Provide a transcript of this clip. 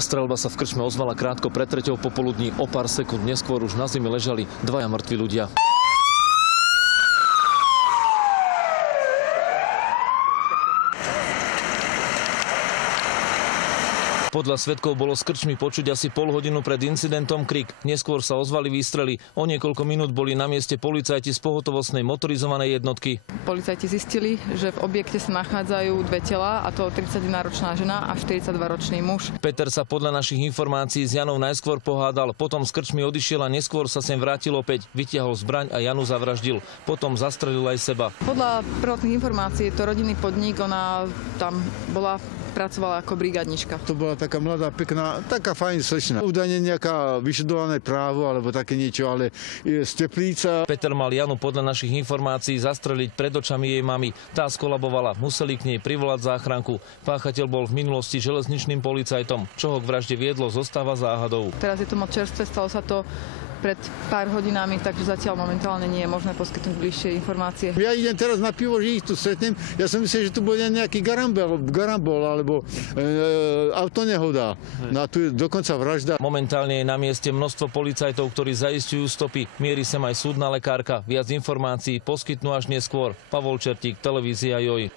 Streľba sa v krčme ozvala krátko pred 3:00 popoludní. O pár sekúnd neskôr už na zemi ležali dvaja mŕtvi ľudia. Podľa svedkov bolo z krčmy počuť asi pol hodinu pred incidentom krik. Neskôr sa ozvali výstrely. O niekoľko minút boli na mieste policajti z pohotovostnej motorizovanej jednotky. Policajti zistili, že v objekte sa nachádzajú dve telá, a to 31-ročná žena a 42-ročný muž. Peter sa podľa našich informácií s Janou najskôr pohádal, potom z krčmy odišiel a neskôr sa sem vrátil opäť. Vytiahol zbraň a Janu zavraždil. Potom zastrelil aj seba. Podľa prvotných informácií je to rodinný podnik, ona tam pracovala ako brigádnička. To bola taká mladá, pekná, taká fajn slečna. Údajne nejaká vyštudované právo alebo také niečo, ale je z Teplíca. Peter mal Janu podľa našich informácií zastreliť pred očami jej mamy. Tá skolabovala, museli k nej privolať záchranku. Páchateľ bol v minulosti železničným policajtom. Čo ho k vražde viedlo, zostáva záhadou. Teraz je to moc čerstvé, stalo sa to pred pár hodinami, takže zatiaľ momentálne nie je možné poskytnúť bližšie informácie. Ja idem teraz na pivo, že ich tu stretnem. Ja som myslel, že tu bude nejaký garambol alebo autonehoda. No a tu je dokonca vražda. Momentálne je na mieste množstvo policajtov, ktorí zaisťujú stopy. Mierí sem aj súdna lekárka. Viac informácií poskytnú až neskôr. Pavol Čertík, televízia Joj.